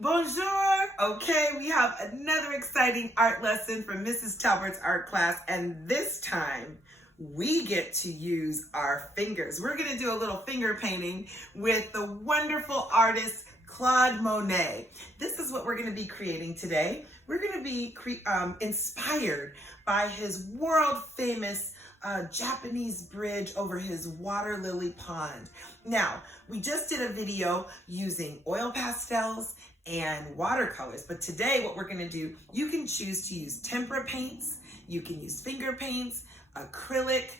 Bonjour! Okay, we have another exciting art lesson from Mrs. Talbert's art class, and this time we get to use our fingers. We're going to do a little finger painting with the wonderful artist Claude Monet. This is what we're going to be creating today. We're going to be inspired by his world-famous Japanese bridge over his water lily pond. Now, we just did a video using oil pastels and watercolors, but today what we're gonna do, you can choose to use tempera paints, you can use finger paints, acrylic,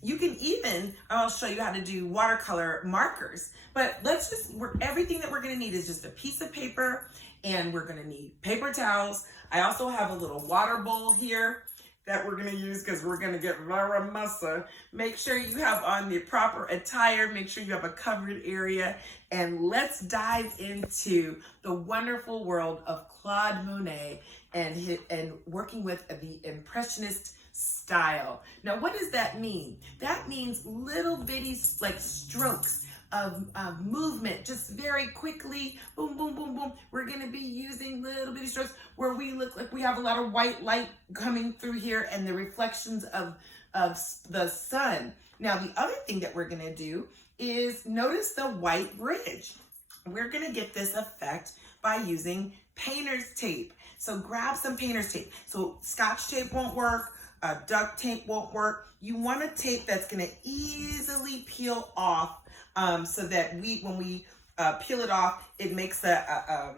you can even, I'll show you how to do watercolor markers, but everything that we're gonna need is just a piece of paper, and we're gonna need paper towels. I also have a little water bowl here that we're gonna use because we're gonna get very messy. Make sure you have on the proper attire, make sure you have a covered area, and let's dive into the wonderful world of Claude Monet and working with the Impressionist style. Now, what does that mean? That means little bitty like strokes of movement, just very quickly, boom, boom, boom, boom. We're gonna be using little bitty strokes where we look like we have a lot of white light coming through here and the reflections of the sun. Now, the other thing that we're gonna do is notice the white bridge. We're gonna get this effect by using painter's tape. So grab some painter's tape. So Scotch tape won't work, duct tape won't work. You want a tape that's gonna easily peel off so that when we peel it off, it makes a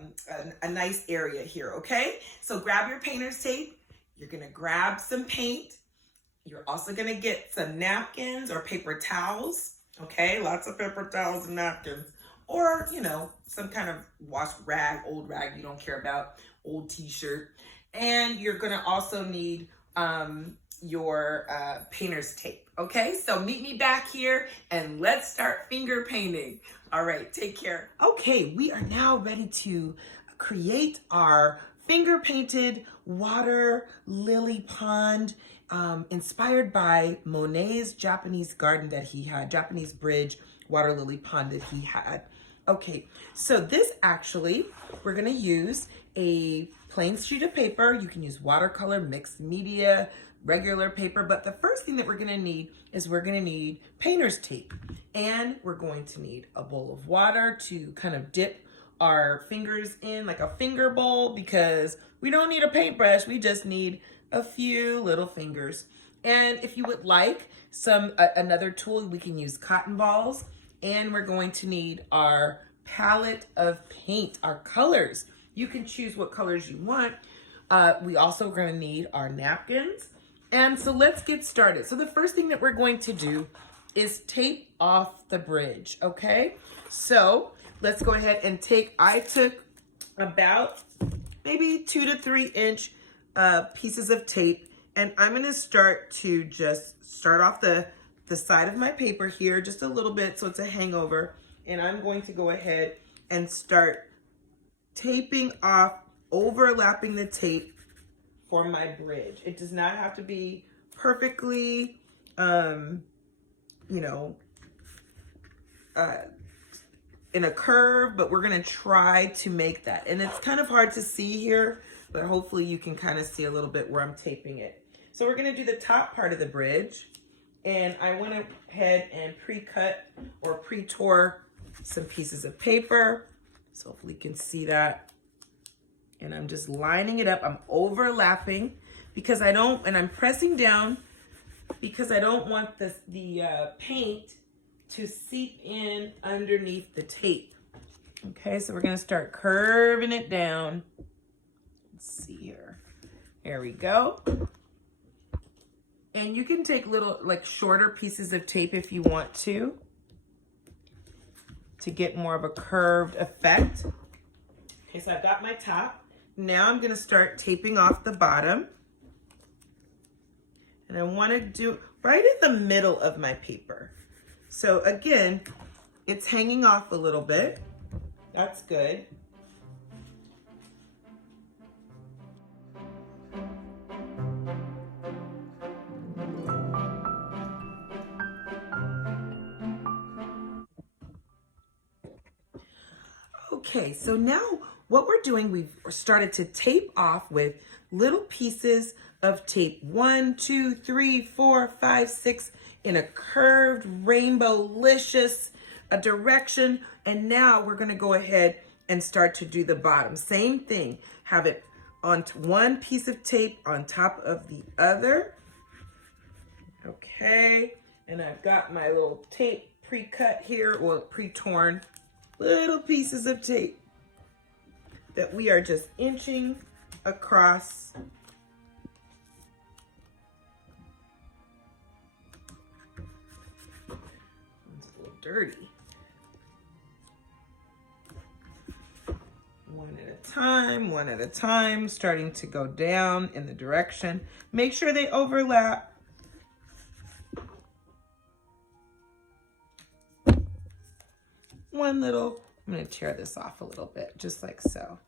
nice area here, okay? So grab your painter's tape. You're gonna grab some paint. You're also gonna get some napkins or paper towels, okay? Lots of paper towels and napkins. Or, some kind of washed rag, old rag you don't care about, old t-shirt. And you're gonna also need your painter's tape, okay? So meet me back here and let's start finger painting. All right, take care. Okay, we are now ready to create our finger painted water lily pond inspired by Monet's Japanese garden that he had, Japanese bridge water lily pond that he had. Okay, so this actually, we're gonna use a plain sheet of paper. You can use watercolor, mixed media, regular paper, but the first thing that we're gonna need is we're gonna need painter's tape. And we're going to need a bowl of water to kind of dip our fingers in like a finger bowl, because we don't need a paintbrush, we just need a few little fingers. And if you would like another tool, we can use cotton balls. And we're going to need our palette of paint, our colors. You can choose what colors you want. We also are gonna need our napkins. And so let's get started. So the first thing that we're going to do is tape off the bridge, okay? So let's go ahead and I took about maybe 2 to 3 inch pieces of tape, and I'm gonna start off the side of my paper here, just a little bit so it's a hangover. And I'm going to go ahead and start taping off, overlapping the tape for my bridge. It does not have to be perfectly, in a curve, but we're gonna try to make that. And it's kind of hard to see here, but hopefully you can kind of see a little bit where I'm taping it. So we're gonna do the top part of the bridge. And I went ahead and pre-cut or pre-tore some pieces of paper. So hopefully you can see that. And I'm just lining it up. I'm overlapping because and I'm pressing down because I don't want the paint to seep in underneath the tape. Okay, so we're gonna start curving it down. Let's see here. There we go. And you can take little, shorter pieces of tape if you want to get more of a curved effect. Okay, so I've got my top. Now I'm gonna start taping off the bottom. And I wanna do right in the middle of my paper. So again, it's hanging off a little bit. That's good. Okay, so now what we're doing, we've started to tape off with little pieces of tape. 1, 2, 3, 4, 5, 6 in a curved rainbow-licious direction. And now we're gonna go ahead and start to do the bottom. Same thing, have it on one piece of tape on top of the other. Okay, and I've got my little tape pre-cut here, or pre-torn little pieces of tape that we are just inching across. It's a little dirty. One at a time, starting to go down in the direction. Make sure they overlap. I'm gonna tear this off a little bit, just like so.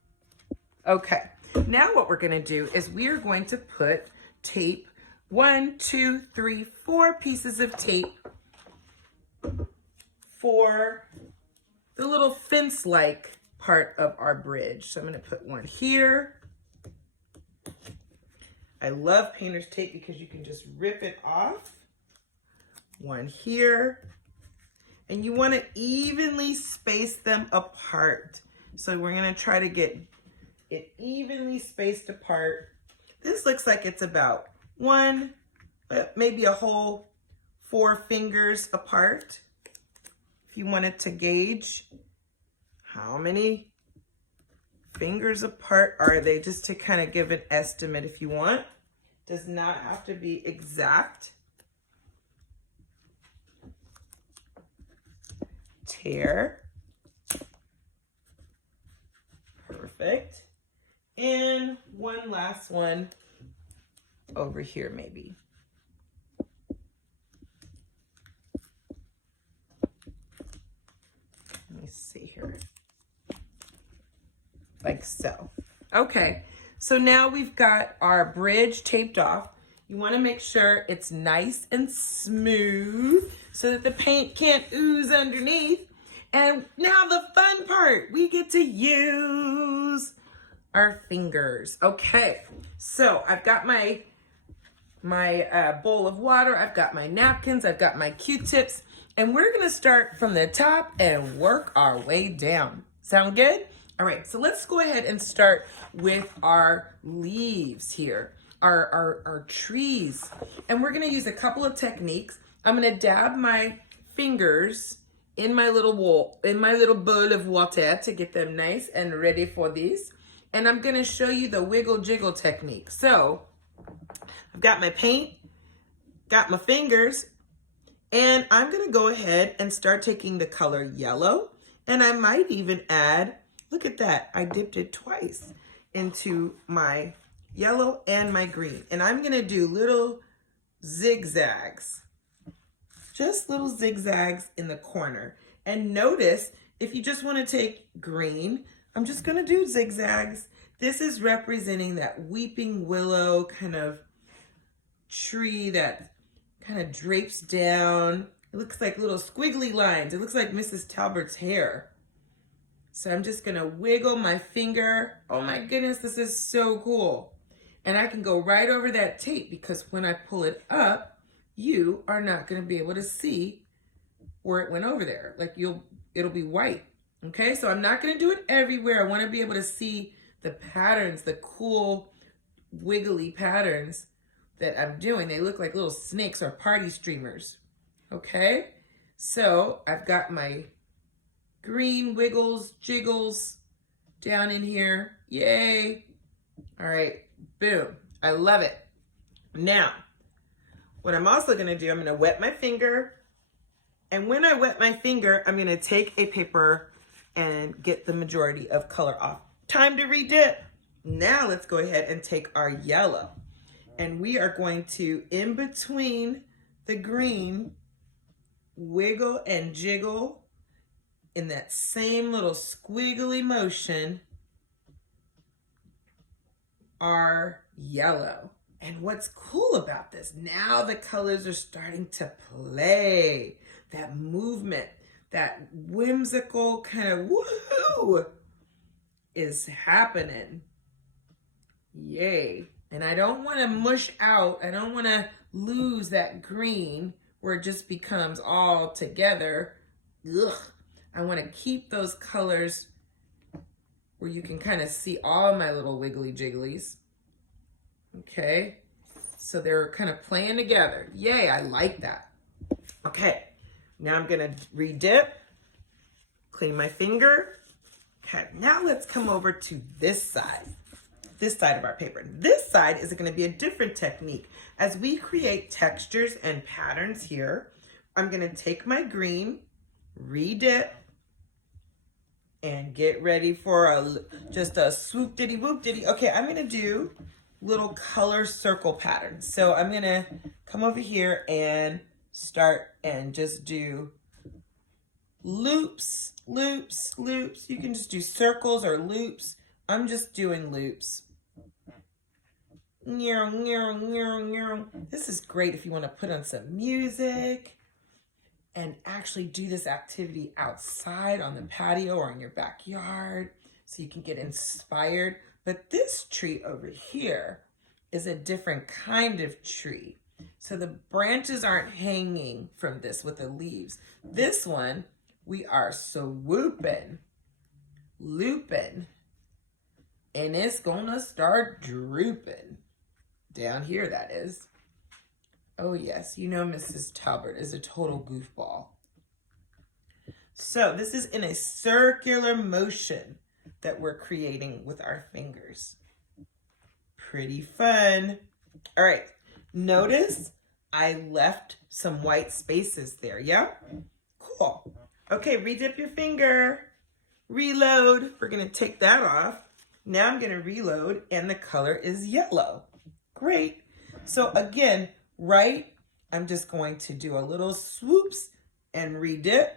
Okay, now what we're gonna do is we are going to put tape, 1, 2, 3, 4 pieces of tape for the little fence-like part of our bridge. So I'm gonna put one here. I love painter's tape because you can just rip it off. One here. And you want to evenly space them apart. So we're going to try to get it evenly spaced apart. This looks like it's about maybe a whole 4 fingers apart. If you wanted to gauge how many fingers apart are they, just to kind of give an estimate if you want. Does not have to be exact. Tear. Perfect. And one last one over here maybe. Let me see here. Like so. Okay, so now we've got our bridge taped off. You want to make sure it's nice and smooth so that the paint can't ooze underneath. And now the fun part, we get to use our fingers. Okay, so I've got my bowl of water, I've got my napkins, I've got my Q-tips, and we're gonna start from the top and work our way down. Sound good? All right, so let's go ahead and start with our leaves here, our trees. And we're gonna use a couple of techniques. I'm gonna dab my fingers in my little bowl of water to get them nice and ready for this. And I'm gonna show you the wiggle jiggle technique. So I've got my paint, got my fingers, and I'm gonna go ahead and start taking the color yellow. And I might even add, look at that, I dipped it twice into my yellow and my green. And I'm gonna do little zigzags. Just little zigzags in the corner. And notice, if you just want to take green, I'm just going to do zigzags. This is representing that weeping willow kind of tree that kind of drapes down. It looks like little squiggly lines. It looks like Mrs. Talbert's hair. So I'm just going to wiggle my finger. Oh my goodness, this is so cool. And I can go right over that tape because when I pull it up, you are not going to be able to see where it went over there. Like it'll be white. Okay, so I'm not going to do it everywhere. I want to be able to see the patterns, the cool wiggly patterns that I'm doing. They look like little snakes or party streamers. Okay, so I've got my green wiggles, jiggles down in here. Yay. All right, boom. I love it. Now, what I'm also gonna do, I'm gonna wet my finger. And when I wet my finger, I'm gonna take a paper and get the majority of color off. Time to redip. Now let's go ahead and take our yellow. And we are going to, in between the green, wiggle and jiggle in that same little squiggly motion, our yellow. And what's cool about this, now the colors are starting to play. That movement, that whimsical kind of woohoo. is happening. Yay. And I don't want to mush out. I don't want to lose that green where it just becomes all together. Ugh. I want to keep those colors where you can kind of see all my little wiggly jigglies. Okay. So they're kind of playing together. Yay, I like that. Okay. Now I'm going to redip, clean my finger. Okay, now let's come over to this side of our paper. This side is going to be a different technique. As we create textures and patterns here, I'm going to take my green, redip, and get ready for just a swoop diddy whoop diddy. Okay, I'm going to do little color circle patterns. So I'm going to come over here and start and just do loops, loops, loops. You can just do circles or loops. I'm just doing loops. This is great if you want to put on some music and actually do this activity outside on the patio or in your backyard so you can get inspired. But this tree over here is a different kind of tree. So the branches aren't hanging from this with the leaves. This one, we are swooping, looping, and it's gonna start drooping. Down here, that is. Oh yes, you know Mrs. Talbert is a total goofball. So this is in a circular motion that we're creating with our fingers. Pretty fun. All right, notice I left some white spaces there, yeah? Cool. Okay, redip your finger. Reload. We're gonna take that off. Now I'm gonna reload and the color is yellow. Great. So again, I'm just going to do a little swoops and redip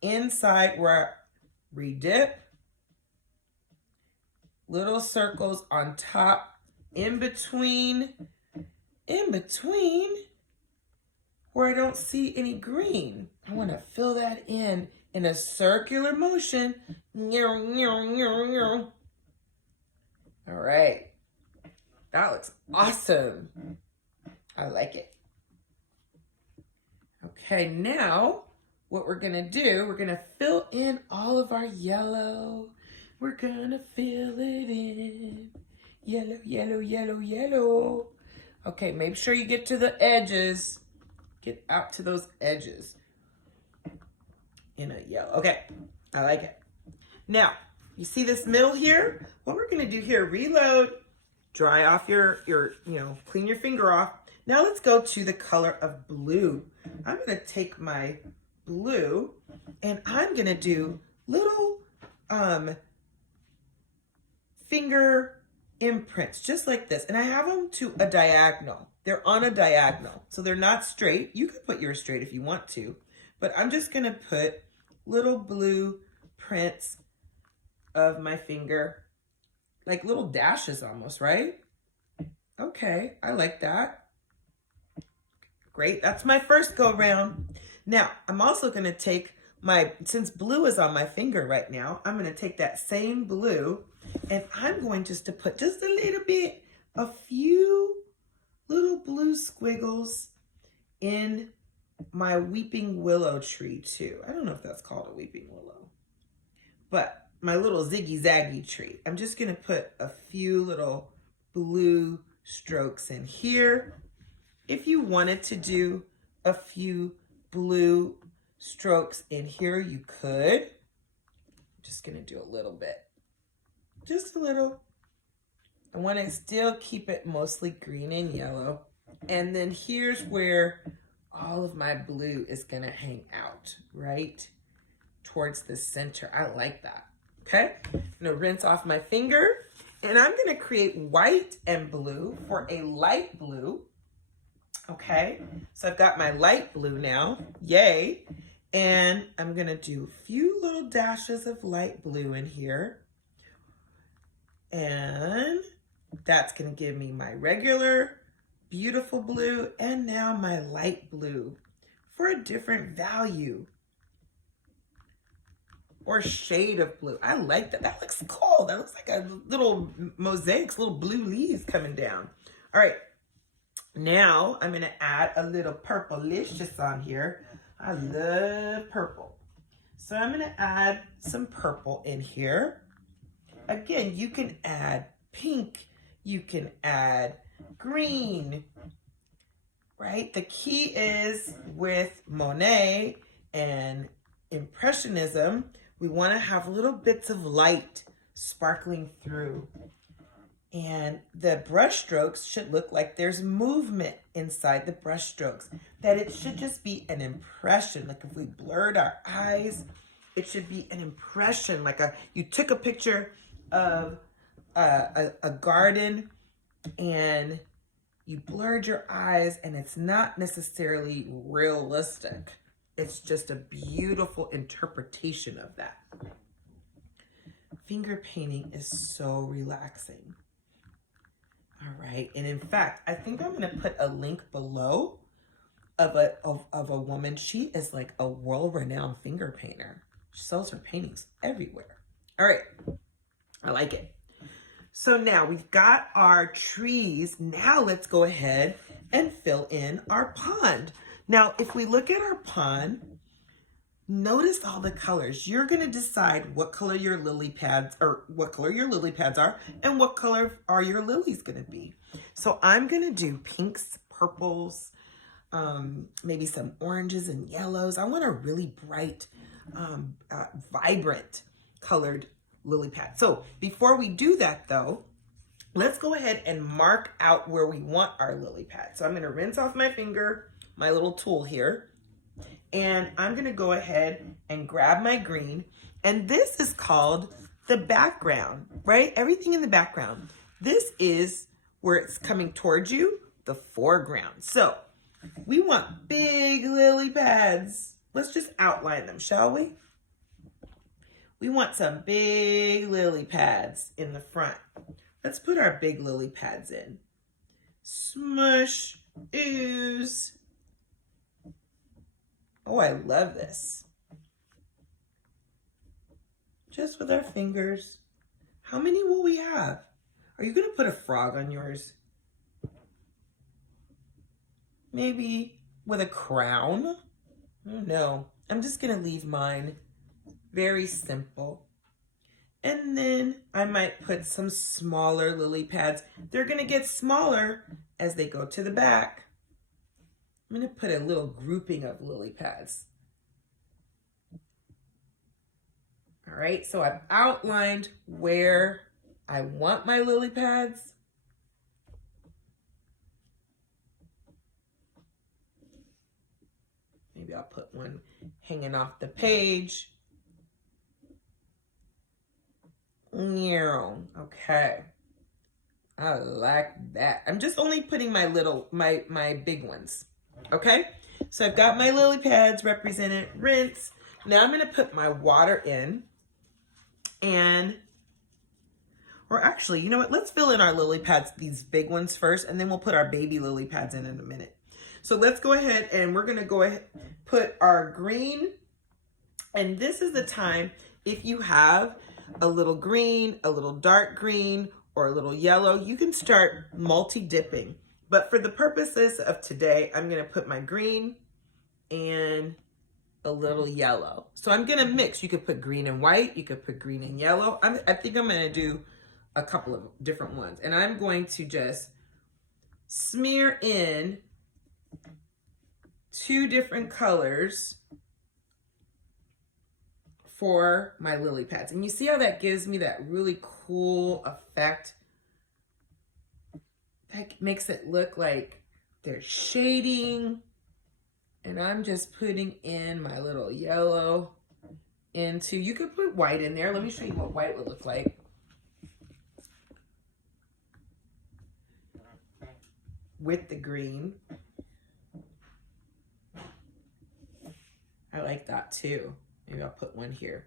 inside where redip, little circles on top, in between where I don't see any green. I want to fill that in a circular motion. All right. That looks awesome. I like it. Okay, now what we're gonna do, we're gonna fill in all of our yellow. We're gonna fill it in. Yellow, yellow, yellow, yellow. Okay, make sure you get to the edges. Get out to those edges in a yellow. Okay, I like it. Now, you see this middle here? What we're gonna do here, reload, dry off your clean your finger off. Now let's go to the color of blue. I'm gonna take my blue and I'm gonna do little finger imprints, just like this. And I have them to a diagonal. They're on a diagonal, so they're not straight. You could put yours straight if you want to, but I'm just gonna put little blue prints of my finger, like little dashes almost, right? Okay, I like that. Great, that's my first go round. Now, I'm also gonna take since blue is on my finger right now, I'm gonna take that same blue and I'm going just to put just a little bit, a few little blue squiggles in my weeping willow tree too. I don't know if that's called a weeping willow, but my little ziggy zaggy tree. I'm just gonna put a few little blue strokes in here. If you wanted to do a few blue strokes in here, you could. I'm just gonna do a little bit, just a little. I wanna still keep it mostly green and yellow. And then here's where all of my blue is gonna hang out, right towards the center. I like that. Okay, I'm gonna rinse off my finger and I'm gonna create white and blue for a light blue. Okay, so I've got my light blue now, yay. And I'm gonna do a few little dashes of light blue in here. And that's gonna give me my regular, beautiful blue, and now my light blue for a different value. or shade of blue. I like that. That looks cool. That looks like a little mosaics, little blue leaves coming down. All right, now I'm gonna add a little purplicious on here. I love purple. So I'm gonna add some purple in here. Again, you can add pink, you can add green, right? The key is with Monet and Impressionism, we want to have little bits of light sparkling through. And the brush strokes should look like there's movement inside the brush strokes, that it should just be an impression. Like if we blurred our eyes, it should be an impression, like you took a picture of a garden and you blurred your eyes, and it's not necessarily realistic. It's just a beautiful interpretation of that. Finger painting is so relaxing. All right, and in fact, I think I'm gonna put a link below of a woman. She is like a world-renowned finger painter. She sells her paintings everywhere. All right, I like it. So now we've got our trees. Now let's go ahead and fill in our pond. Now, if we look at our pond, notice all the colors. You're gonna decide what color your lily pads are and what color are your lilies gonna be. So I'm gonna do pinks, purples, maybe some oranges and yellows. I want a really bright, vibrant colored lily pad. So before we do that though, let's go ahead and mark out where we want our lily pad. So I'm gonna rinse off my finger, my little tool here, and I'm gonna go ahead and grab my green, and this is called the background, right? Everything in the background. This is where it's coming towards you, the foreground. So we want big lily pads. Let's just outline them, shall we? We want some big lily pads in the front. Let's put our big lily pads in. Smush, ooze. Oh, I love this. Just with our fingers. How many will we have? Are you gonna put a frog on yours? Maybe with a crown? No, I'm just gonna leave mine very simple. And then I might put some smaller lily pads. They're gonna get smaller as they go to the back. I'm gonna put a little grouping of lily pads. All right, so I've outlined where I want my lily pads. Maybe I'll put one hanging off the page. Okay, I like that. I'm just only putting my big ones. Okay, so I've got my lily pads represented, rinse. Now I'm gonna put my water in, or actually, you know what? Let's fill in our lily pads, these big ones first, and then we'll put our baby lily pads in a minute. So let's go ahead and we're gonna go ahead put our green, and this is the time if you have a little green, a little dark green, or a little yellow, you can start multi-dipping. But for the purposes of today, I'm gonna put my green and a little yellow. So I'm gonna mix. You could put green and white, you could put green and yellow. I think I'm gonna do a couple of different ones. And I'm going to just smear in 2 different colors for my lily pads. And you see how that gives me that really cool effect? That makes it look like there's shading. And I'm just putting in my little yellow into, you could put white in there. Let me show you what white would look like. With the green. I like that too. Maybe I'll put one here.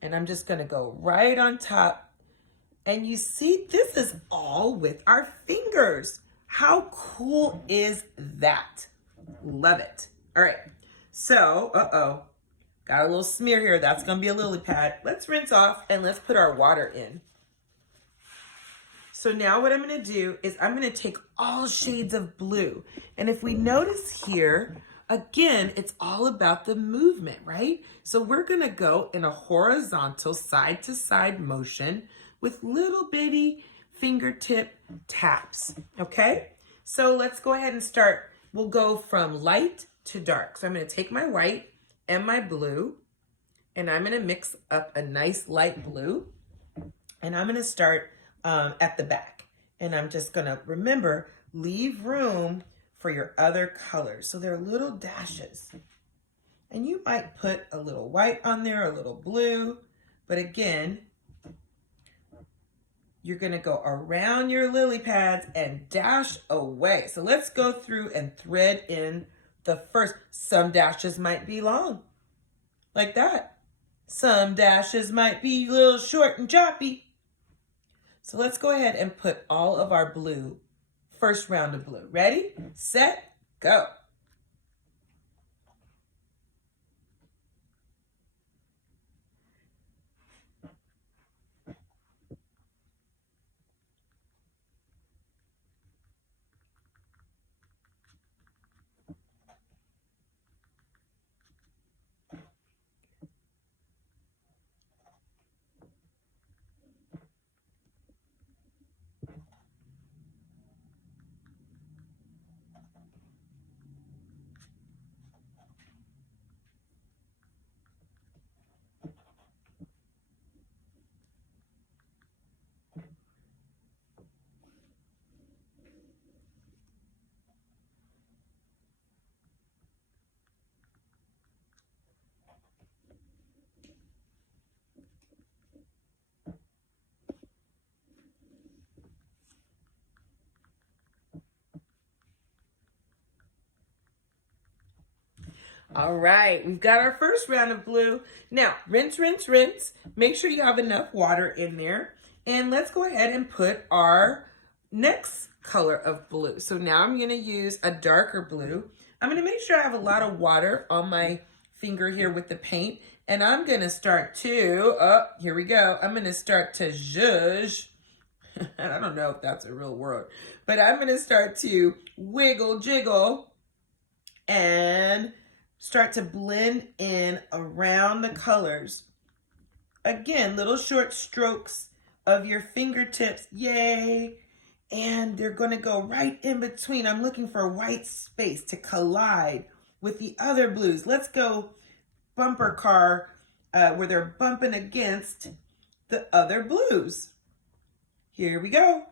And I'm just gonna go right on top. And you see, this is all with our fingers. How cool is that? Love it. All right, So, got a little smear here. That's gonna be a lily pad. Let's rinse off and let's put our water in. So now what I'm gonna do is I'm gonna take all shades of blue. And if we notice here, again, it's all about the movement, right? So we're gonna go in a horizontal side to side motion with little bitty fingertip taps, okay? So let's go ahead and start. We'll go from light to dark. So I'm gonna take my white and my blue, and I'm gonna mix up a nice light blue, and I'm gonna start at the back. And I'm just gonna, remember, leave room for your other colors. So they're little dashes. And you might put a little white on there, a little blue, but again, you're gonna go around your lily pads and dash away. So let's go through and thread in the first. Some dashes might be long, like that. Some dashes might be a little short and choppy. So let's go ahead and put all of our blue, first round of blue. Ready, set, go. All right, we've got our first round of blue. Now, rinse, rinse, rinse. Make sure you have enough water in there. And let's go ahead and put our next color of blue. So now I'm gonna use a darker blue. I'm gonna make sure I have a lot of water on my finger here with the paint. And I'm gonna start to, here we go. I'm gonna start to zhuzh. I don't know if that's a real word, but I'm gonna start to wiggle, jiggle, and start to blend in around the colors. Again, little short strokes of your fingertips, yay. And they're gonna go right in between. I'm looking for white space to collide with the other blues. Let's go bumper car where they're bumping against the other blues. Here we go.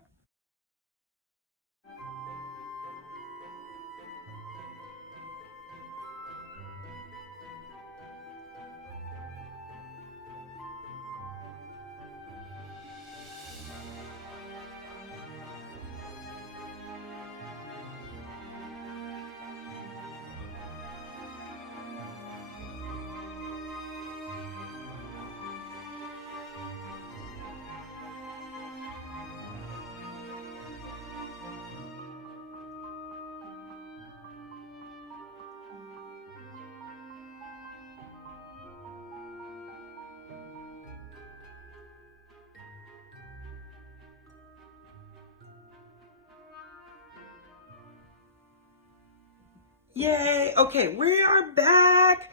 Yay. Okay, we are back.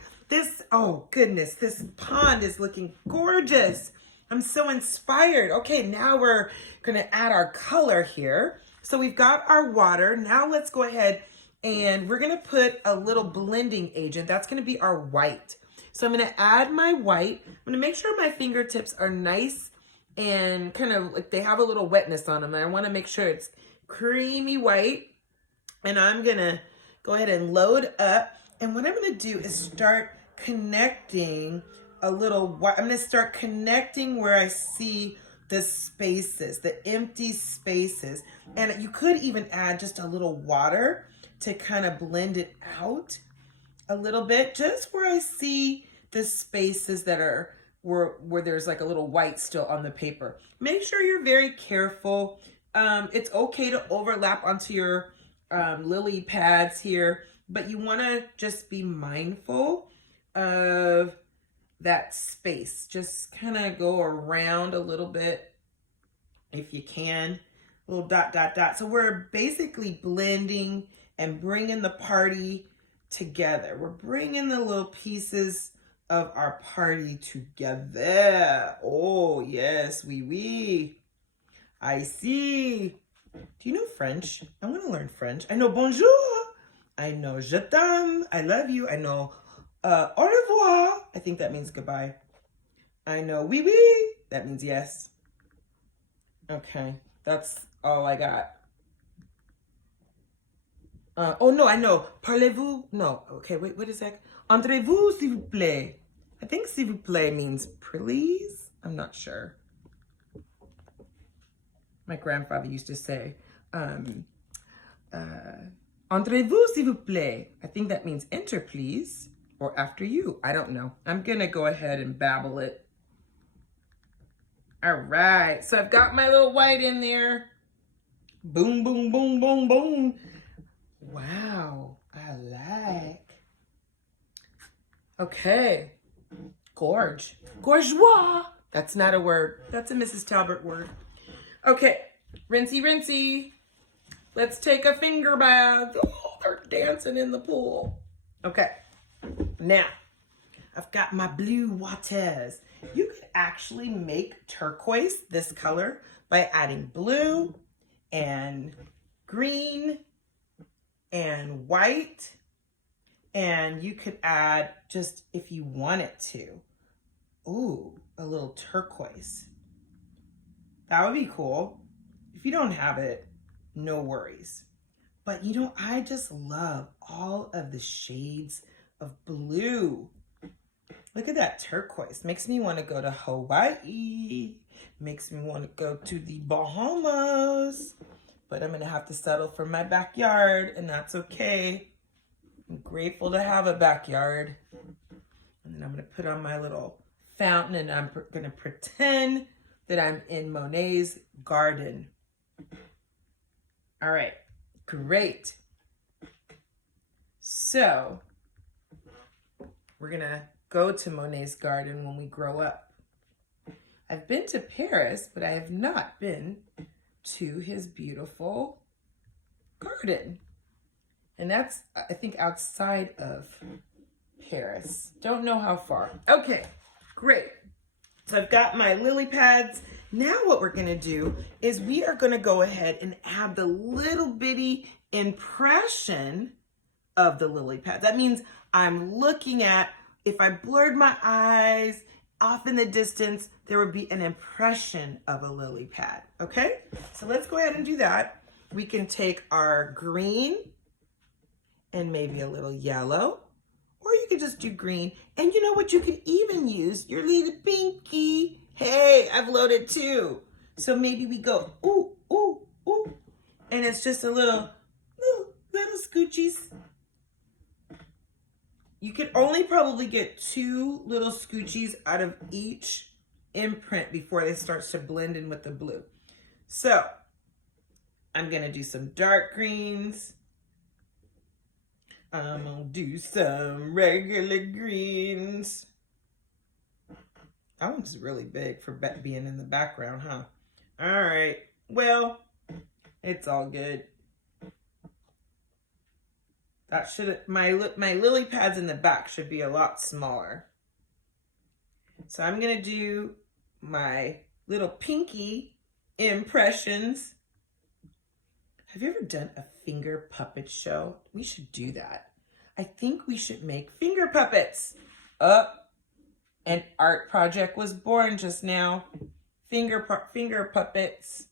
Oh goodness, this pond is looking gorgeous. I'm so inspired. Okay, now we're gonna add our color here. So we've got our water. Now let's go ahead and we're gonna put a little blending agent. That's gonna be our white. So I'm gonna add my white. I'm gonna make sure my fingertips are nice and kind of like they have a little wetness on them. And I wanna make sure it's creamy white. And I'm gonna go ahead and load up. And what I'm gonna do is start connecting I'm gonna start connecting where I see the spaces, the empty spaces. And you could even add just a little water to kind of blend it out a little bit, just where I see the spaces that are where there's like a little white still on the paper. Make sure you're very careful. It's okay to overlap onto your lily pads here. but you want to just be mindful of that space. Just kind of go around a little bit if you can. Little dot, dot, dot. So we're basically blending and bringing the party together. We're bringing the little pieces of our party together. Oh, yes, oui, oui. I see. Do you know French? I want to learn French. I know bonjour. I know je t'aime. I love you. I know au revoir. I think that means goodbye. I know oui, oui. That means yes. Okay, that's all I got. Oh no, I know. Parlez-vous? No. Okay, wait, what is that? Entrez-vous, s'il vous plaît. I think s'il vous plaît means please. I'm not sure. My grandfather used to say, entrez-vous, s'il vous plaît. I think that means enter, please, or after you. I don't know. I'm gonna go ahead and babble it. All right, so I've got my little white in there. Boom, boom, boom, boom, boom. Wow, I like. Okay, gorge. Gorgeois. That's not a word. That's a Mrs. Talbert word. Okay, rinsey, rinsey. Let's take a finger bath. Oh, they're dancing in the pool. Okay, now I've got my blue waters. You could actually make turquoise this color by adding blue and green and white. And you could add, just if you wanted to, ooh, a little turquoise. That would be cool. If you don't have it, no worries. But you know, I just love all of the shades of blue. Look at that turquoise. Makes me want to go to Hawaii. Makes me want to go to the Bahamas. But I'm going to have to settle for my backyard, and that's okay. I'm grateful to have a backyard. And then I'm going to put on my little fountain, and I'm going to pretend that I'm in Monet's garden. All right, great. So we're going to go to Monet's garden when we grow up. I've been to Paris, but I have not been to his beautiful garden. And that's, I think, outside of Paris. Don't know how far. Okay, great. So I've got my lily pads. Now what we're gonna do is we are gonna go ahead and add the little bitty impression of the lily pads. That means I'm looking at, if I blurred my eyes off in the distance, there would be an impression of a lily pad, okay? So let's go ahead and do that. We can take our green and maybe a little yellow, or you could just do green. And you know what? You can even use your little pinky. Hey, I've loaded too. So maybe we go, ooh, ooh, ooh. And it's just a little scoochies. You could only probably get 2 little scoochies out of each imprint before they start to blend in with the blue. So I'm gonna do some dark greens. I'm gonna do some regular greens. That one's really big for being in the background, huh? All right, well, it's all good. That should, my lily pads in the back should be a lot smaller. So I'm gonna do my little pinky impressions. Have you ever done a finger puppet show? We should do that. I think we should make finger puppets. An art project was born just now. Finger puppets.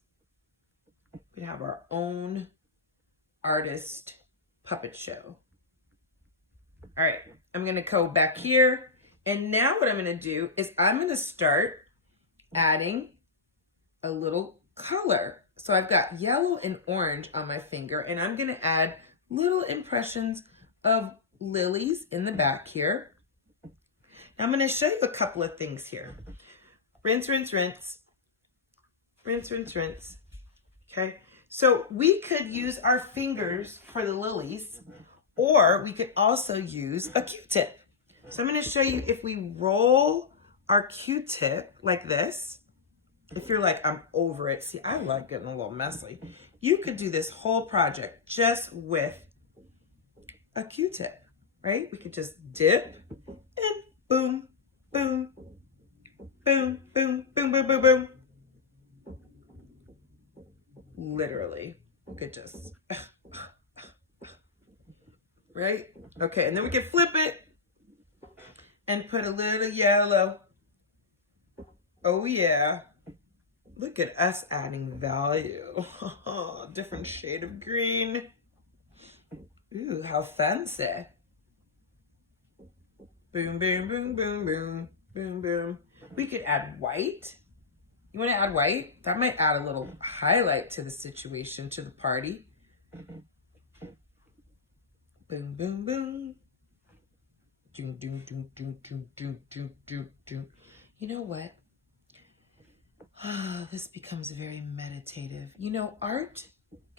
We have our own artist puppet show. All right, I'm gonna go back here. And now what I'm gonna do is I'm gonna start adding a little color. So I've got yellow and orange on my finger, and I'm gonna add little impressions of lilies in the back here. Now I'm gonna show you a couple of things here. Rinse, rinse, rinse. Rinse, rinse, rinse. Okay, so we could use our fingers for the lilies, Or we could also use a Q-tip. So I'm going to show you if we roll our Q-tip like this. If you're like, I'm over it. See, I like getting a little messy. You could do this whole project just with a Q-tip, right? We could just dip and boom, boom, boom, boom, boom, boom, boom, boom. Literally, we could just, right? Okay, and then we can flip it and put a little yellow. Oh yeah. Look at us adding value. Different shade of green. Ooh, how fancy. Boom, boom, boom, boom, boom, boom, boom. We could add white. You want to add white? That might add a little highlight to the situation, to the party. Boom, boom, boom. Doom, doom, doom, doom, doom, doom, doom, doom, doom. You know what? This becomes very meditative. You know, art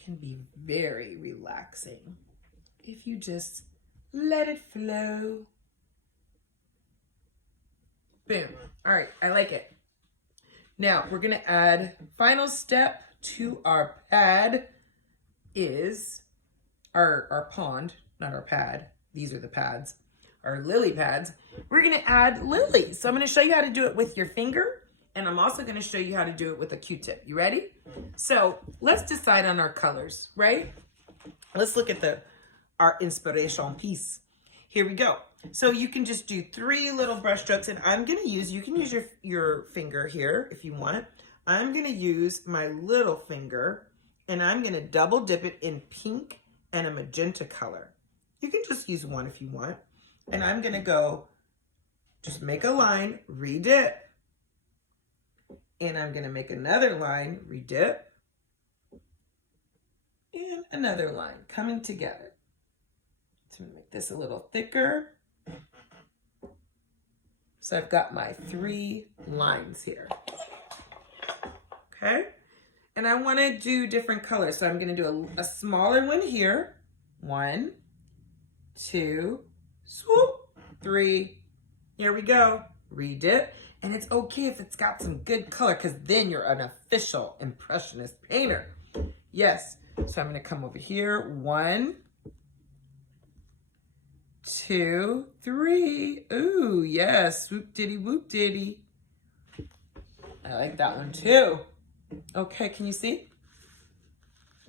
can be very relaxing if you just let it flow. Boom. All right, I like it. Now we're gonna add, final step to our pad is our pond, not our pad. These are the pads, our lily pads. We're gonna add lilies. So I'm gonna show you how to do it with your finger. And I'm also going to show you how to do it with a Q-tip. You ready? So let's decide on our colors, right? Let's look at our inspiration piece. Here we go. So you can just do 3 little brush strokes, and I'm going to use, you can use your finger here if you want. I'm going to use my little finger, and I'm going to double dip it in pink and a magenta color. You can just use one if you want. And I'm going to go, just make a line, redip. And I'm going to make another line, redip, and another line coming together. To make this a little thicker. So I've got my 3 lines here. Okay. And I want to do different colors. So I'm going to do a smaller one here. 1, 2, swoop, 3. Here we go. Redip. And it's okay if it's got some good color, because then you're an official impressionist painter. Yes. So I'm going to come over here. 1, 2, 3. Ooh, yes. Swoop diddy, whoop diddy. I like that one too. Okay, can you see?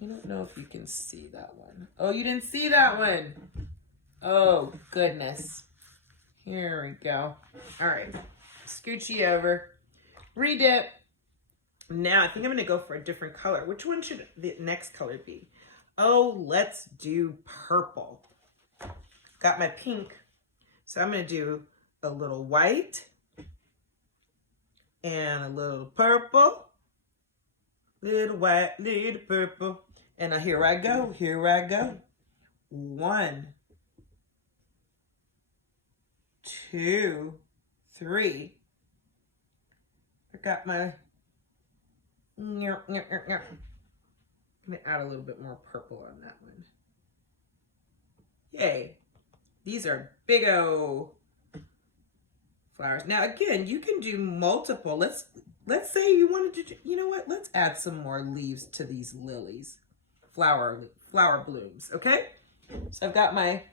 I don't know if you can see that one. Oh, you didn't see that one. Oh, goodness. Here we go. All right. Scooch you over. Redip. Now, I think I'm going to go for a different color. Which one should the next color be? Oh, let's do purple. Got my pink. So I'm going to do a little white and a little purple. Little white, little purple. And now here I go. Here I go. 1, 2, 3. I got my, I'm going to add a little bit more purple on that one. Yay. These are big O flowers. Now again, you can do multiple. Let's say you wanted to do, you know what? Let's add some more leaves to these lilies. Flower blooms, okay? So I've got my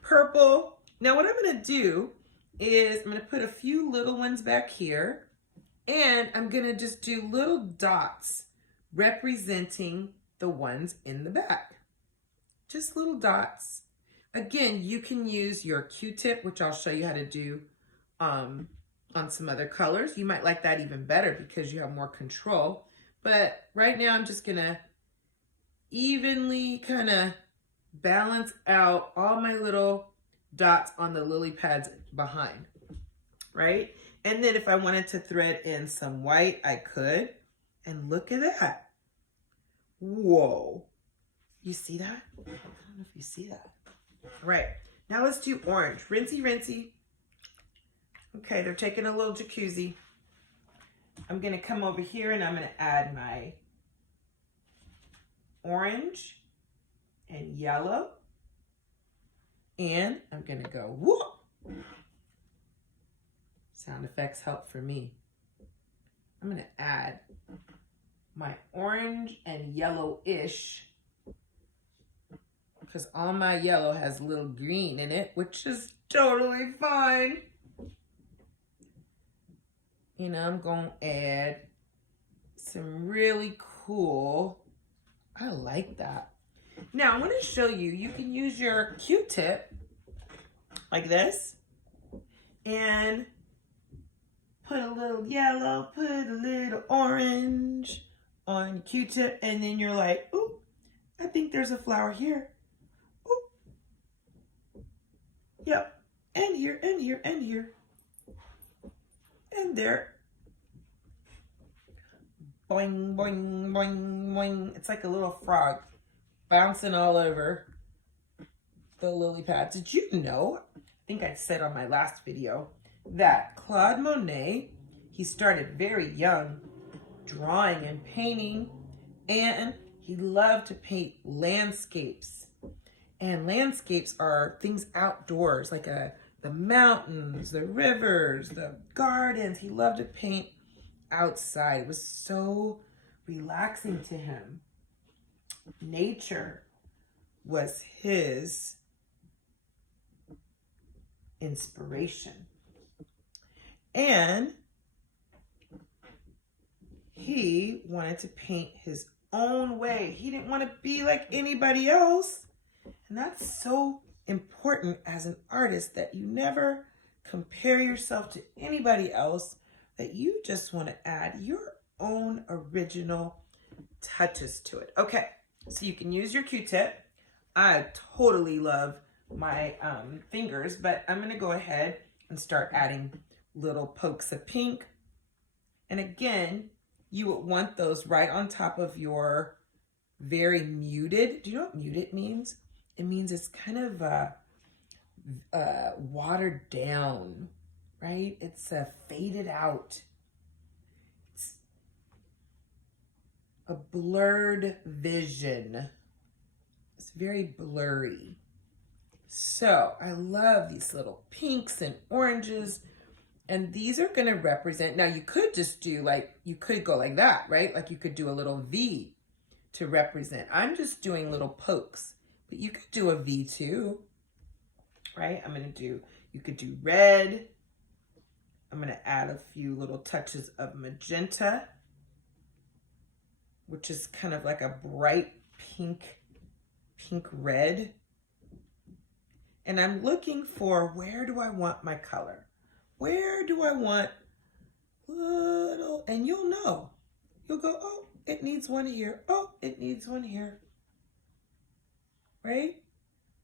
purple. Now what I'm going to do is I'm going to put a few little ones back here, and I'm going to just do little dots representing the ones in the back. Just little dots. Again, you can use your Q-tip, which I'll show you how to do on some other colors. You might like that even better because you have more control. But right now I'm just going to evenly kind of balance out all my little dots on the lily pads behind, right? And then if I wanted to thread in some white, I could. And look at that. Whoa. You see that? I don't know if you see that. All right, now let's do orange. Rinsey, rinsey. Okay, they're taking a little jacuzzi. I'm going to come over here and I'm going to add my orange and yellow. And I'm gonna go whoop. Sound effects help for me. I'm gonna add my orange and yellow-ish, because all my yellow has a little green in it, which is totally fine. And I'm gonna add some really cool, I like that. Now I'm gonna show you, you can use your Q-tip like this and put a little yellow, put a little orange on Q-tip, and then you're like, ooh, I think there's a flower here. Ooh. Yep, and here, and here, and here. And there. Boing, boing, boing, boing. It's like a little frog bouncing all over the lily pad. Did you know, I think I said on my last video, that Claude Monet, he started very young drawing and painting, and he loved to paint landscapes. And landscapes are things outdoors, like the mountains, the rivers, the gardens. He loved to paint outside. It was so relaxing to him. Nature was his inspiration. And he wanted to paint his own way. He didn't want to be like anybody else. And that's so important as an artist, that you never compare yourself to anybody else, that you just want to add your own original touches to it. Okay, so you can use your Q-tip. I totally love my fingers, but I'm going to go ahead and start adding little pokes of pink. And again, you would want those right on top of your very muted. Do you know what muted means? It means it's kind of watered down, right? It's faded out. It's a blurred vision. It's very blurry. So I love these little pinks and oranges, and these are gonna represent, now you could just do like, you could go like that, right? Like you could do a little V to represent. I'm just doing little pokes, but you could do a V too, right? You could do red. I'm gonna add a few little touches of magenta, which is kind of like a bright pink red. And I'm looking for, where do I want my color? Where do I want little, and you'll know. You'll go, oh, it needs one here. Oh, it needs one here. Right?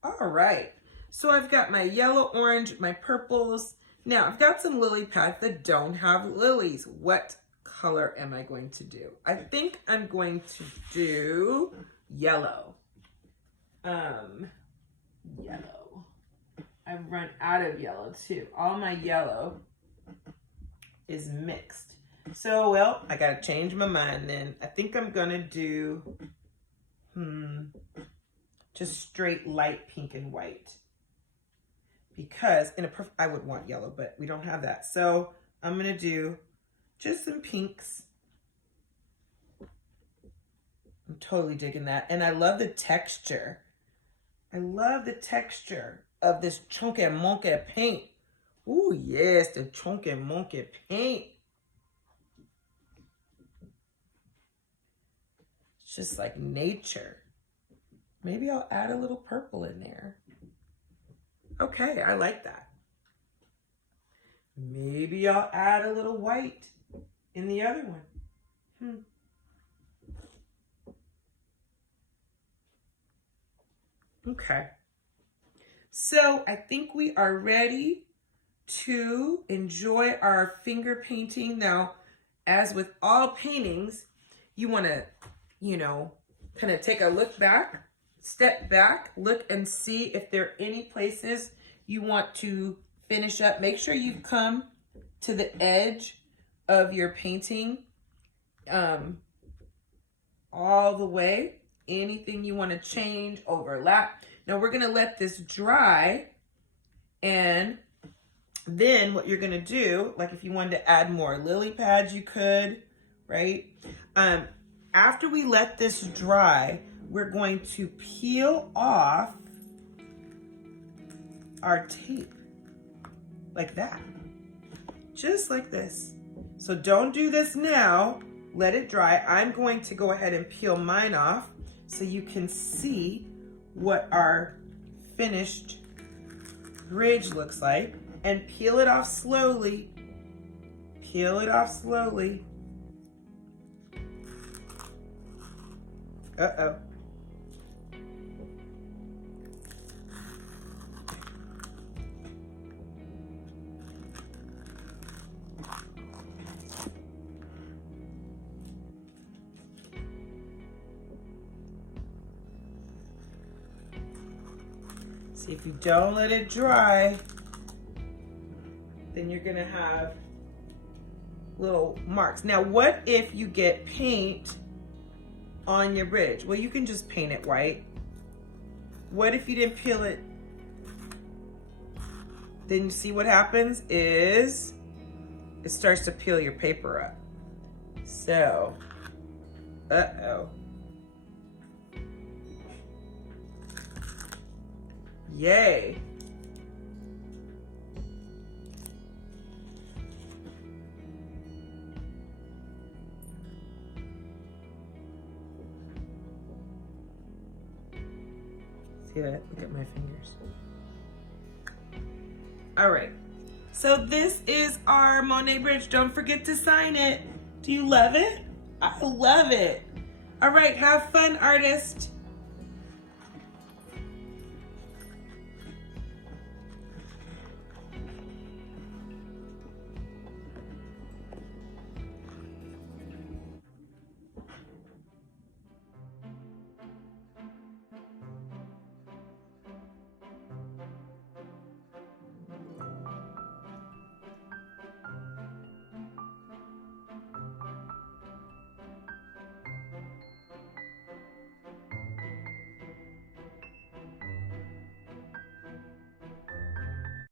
All right. So I've got my yellow, orange, my purples. Now I've got some lily pads that don't have lilies. What color am I going to do? I think I'm going to do yellow. Yellow. I've run out of yellow too. All my yellow is mixed. So, well, I gotta change my mind then. I think I'm gonna do, just straight light pink and white. Because I would want yellow, but we don't have that. So I'm gonna do just some pinks. I'm totally digging that. And I love the texture. I love the texture of this chunky monkey paint. Ooh, yes, the chunky monkey paint. It's just like nature. Maybe I'll add a little purple in there. Okay, I like that. Maybe I'll add a little white in the other one. Okay. So I think we are ready to enjoy our finger painting. Now, as with all paintings, you want to, kind of take a look back, step back, look and see if there are any places you want to finish up. Make sure you come to the edge of your painting all the way. Anything you want to change, overlap. Now we're gonna let this dry, and then what you're gonna do, like if you wanted to add more lily pads, you could, right? After we let this dry, we're going to peel off our tape like that, just like this. So don't do this now, let it dry. I'm going to go ahead and peel mine off so you can see what our finished bridge looks like, and peel it off slowly. Peel it off slowly. Uh-oh. See, if you don't let it dry, then you're gonna have little marks. Now, what if you get paint on your bridge? Well, you can just paint it white. What if you didn't peel it? Then you see what happens is it starts to peel your paper up. So, uh-oh. Yay. See that? Look at my fingers. All right. So this is our Monet bridge. Don't forget to sign it. Do you love it? I love it. All right. Have fun, artist.